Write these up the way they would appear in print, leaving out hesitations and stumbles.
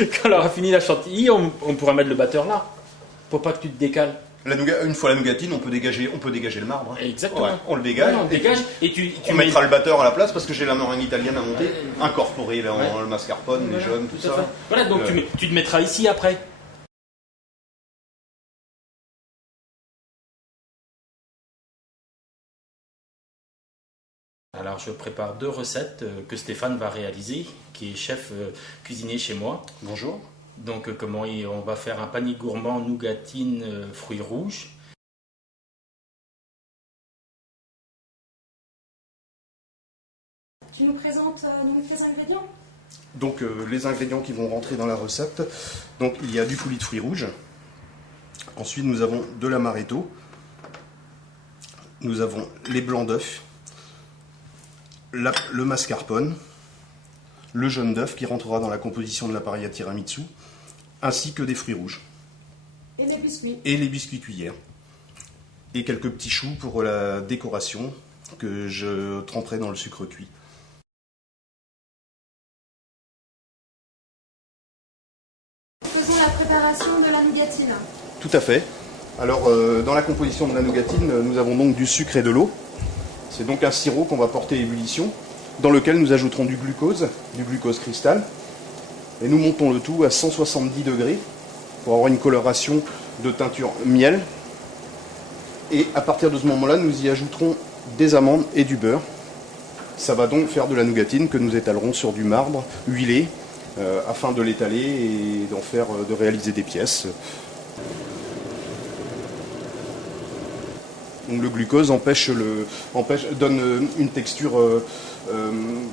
Quand on aura fini la chantilly, on pourra mettre le batteur là. Pour pas que tu te décales. Une fois la nougatine, on peut dégager le marbre. Exactement. Ouais, on le dégage. Ouais, on dégage et tu on mettra le batteur à la place parce que j'ai la meringue italienne à monter, incorporée dans le mascarpone, les jaunes, tout ça. Voilà, donc tu te mettras ici après. Alors je prépare 2 recettes que Stéphane va réaliser, qui est chef cuisinier chez moi. Bonjour. Donc on va faire un panier gourmand nougatine fruits rouges. Tu nous présentes les ingrédients? Donc les ingrédients qui vont rentrer dans la recette. Donc il y a du coulis de fruits rouges. Ensuite nous avons de l'amaretto. Nous avons les blancs d'œufs. Le mascarpone. Le jaune d'œuf qui rentrera dans la composition de l'appareil à tiramisu. Ainsi que des fruits rouges. Et les biscuits. Et les biscuits cuillères. Et quelques petits choux pour la décoration que je tremperai dans le sucre cuit. Faisons la préparation de la nougatine. Tout à fait. Alors dans la composition de la nougatine, nous avons donc du sucre et de l'eau. C'est donc un sirop qu'on va porter à ébullition, dans lequel nous ajouterons du glucose cristal. Et nous montons le tout à 170 degrés pour avoir une coloration de teinture miel. Et à partir de ce moment-là, nous y ajouterons des amandes et du beurre. Ça va donc faire de la nougatine que nous étalerons sur du marbre huilé afin de l'étaler et de réaliser des pièces. Donc le glucose donne une texture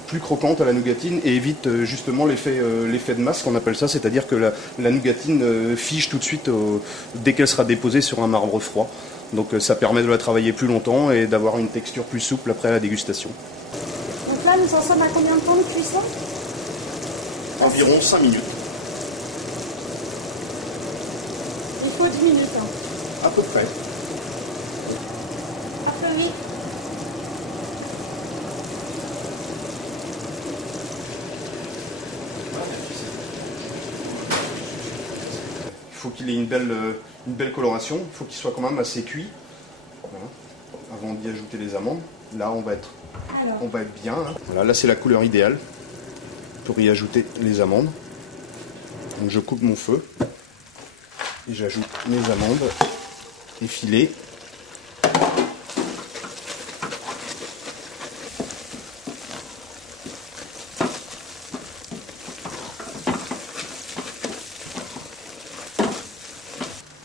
plus croquante à la nougatine et évite justement l'effet de masse qu'on appelle ça, c'est-à-dire que la nougatine fige tout de suite dès qu'elle sera déposée sur un marbre froid. Donc ça permet de la travailler plus longtemps et d'avoir une texture plus souple après la dégustation. Donc là, nous en sommes à combien de temps de cuisson? Environ 5 minutes. Il faut 10 minutes. À peu près. Après, oui. Il faut qu'il ait une belle coloration, il faut qu'il soit quand même assez cuit, voilà, avant d'y ajouter les amandes. Là, on va être bien. Hein. Voilà, là, c'est la couleur idéale pour y ajouter les amandes. Donc, je coupe mon feu et j'ajoute mes amandes effilées.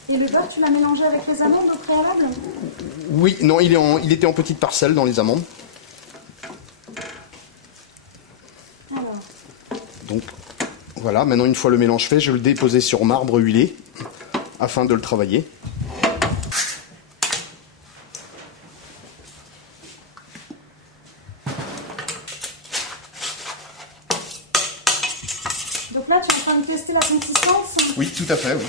Et le beurre, tu l'as mélangé avec les amandes au préalable? Oui, non, il était en petites parcelles dans les amandes. Alors. Donc, voilà, maintenant une fois le mélange fait, je vais le déposer sur marbre huilé afin de le travailler. Donc là, tu es en train de tester la consistance? Oui, tout à fait, oui.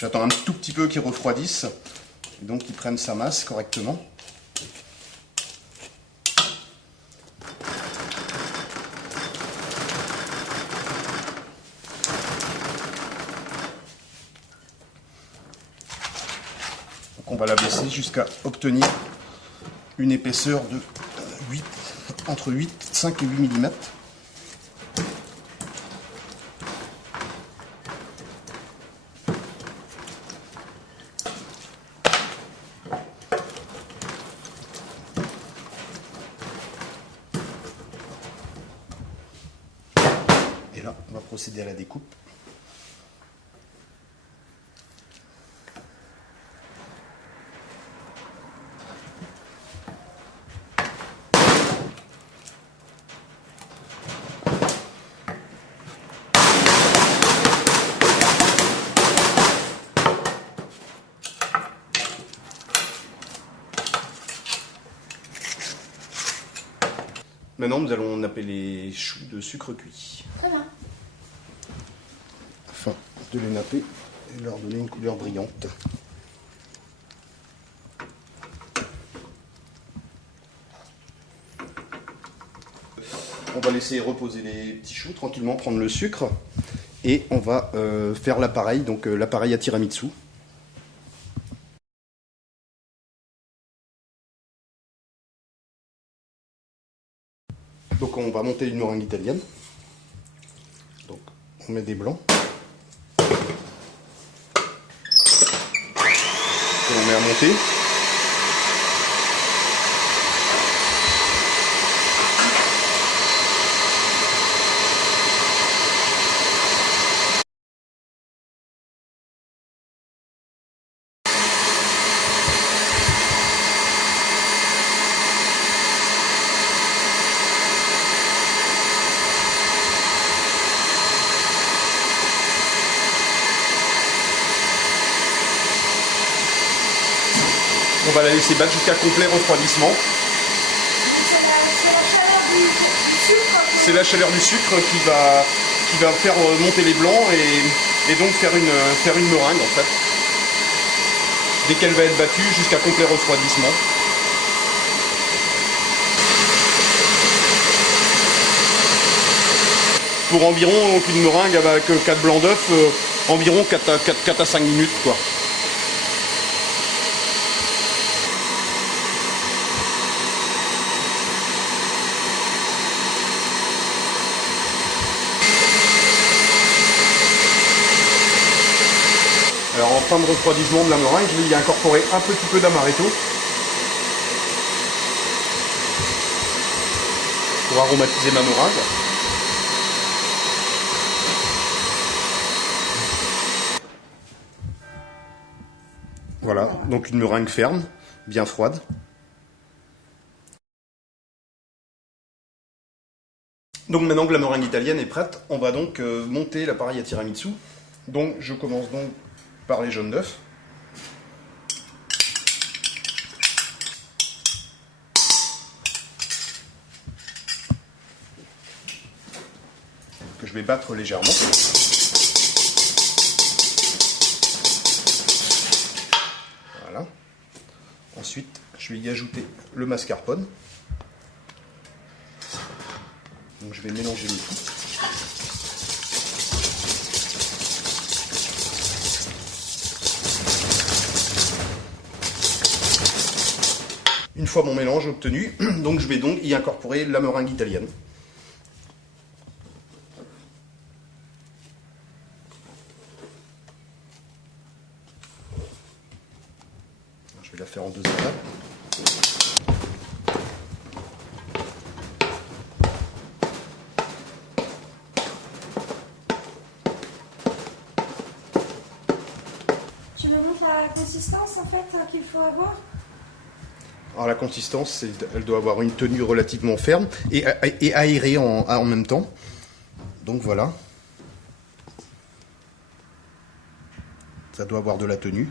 J'attends un tout petit peu qu'il refroidisse, et donc qu'il prenne sa masse correctement. Donc on va la baisser jusqu'à obtenir une épaisseur de entre 5 et 8 mm. Et là, on va procéder à la découpe. Maintenant, nous allons napper les choux de sucre cuit. Très bien. Afin de les napper et leur donner une couleur brillante. on va laisser reposer les petits choux tranquillement, prendre le sucre. Et on va faire l'appareil, donc l'appareil à tiramisu. Donc on va monter une meringue italienne. Donc on met des blancs. Et on met à monter. On va la laisser battre jusqu'à complet refroidissement. C'est la chaleur du sucre qui va faire monter les blancs et donc faire une meringue en fait. Dès qu'elle va être battue jusqu'à complet refroidissement. Pour environ donc une meringue avec 4 blancs d'œufs, environ 4 à 5 minutes quoi. Alors en fin de refroidissement de la meringue, je vais y incorporer un petit peu d'amaretto pour aromatiser ma meringue. Voilà, donc une meringue ferme, bien froide. Donc maintenant que la meringue italienne est prête, on va donc monter l'appareil à tiramisu. Donc je commence donc par les jaunes d'œufs. Que je vais battre légèrement. Voilà. Ensuite, je vais y ajouter le mascarpone. Donc je vais mélanger le tout. Une fois mon mélange obtenu, donc je vais donc y incorporer la meringue italienne. Je vais la faire en 2 étapes. Tu me montres la consistance en fait qu'il faut avoir? Alors la consistance, elle doit avoir une tenue relativement ferme et aérée en même temps. Donc voilà. Ça doit avoir de la tenue.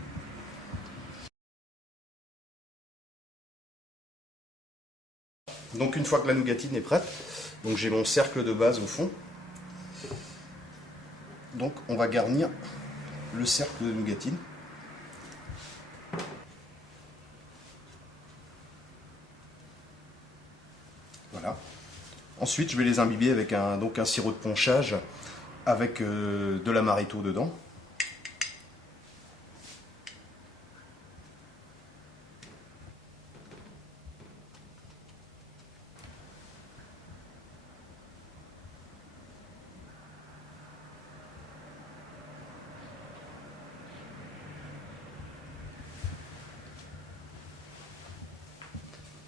Donc une fois que la nougatine est prête, donc j'ai mon cercle de base au fond. Donc on va garnir le cercle de nougatine. Voilà. Ensuite, je vais les imbiber avec un sirop de ponchage avec de l'amaretto dedans.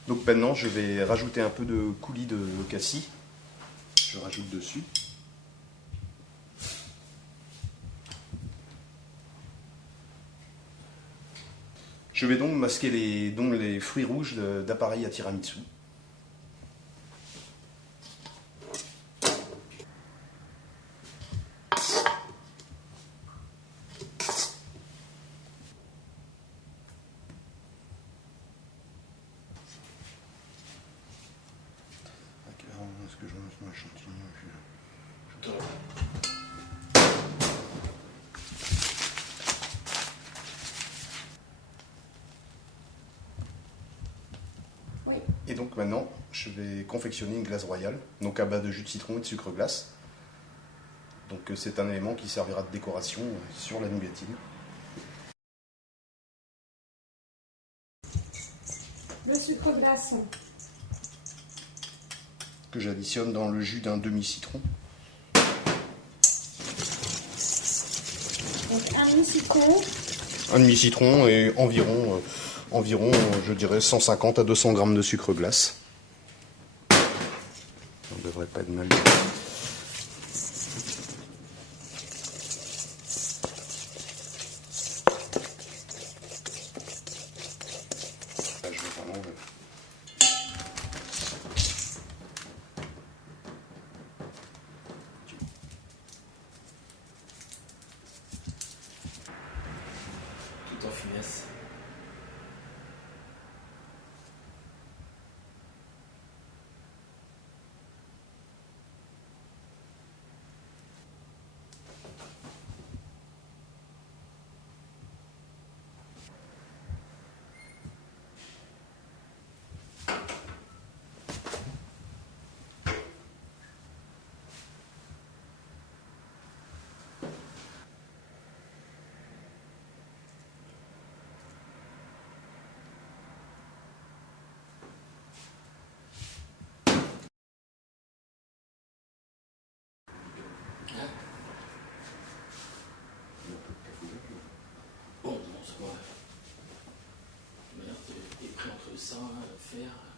Donc maintenant, je vais rajouter un peu de coulis de cassis. Je rajoute dessus. Je vais donc masquer les fruits rouges d'appareil à tiramisu. Est-ce que je vais mettre ma chantilly? Oui. Et donc maintenant, je vais confectionner une glace royale, donc à base de jus de citron et de sucre glace. Donc c'est un élément qui servira de décoration sur la nougatine. Le sucre glace. Que j'additionne dans le jus d'un demi-citron. Donc un demi-citron. Un demi-citron et environ, je dirais, 150 à 200 grammes de sucre glace. Ça ne devrait pas être mal. Là, je vais vraiment... Tout en finesse. Bon, c'est bon. Merde, t'es pris entre ça, faire.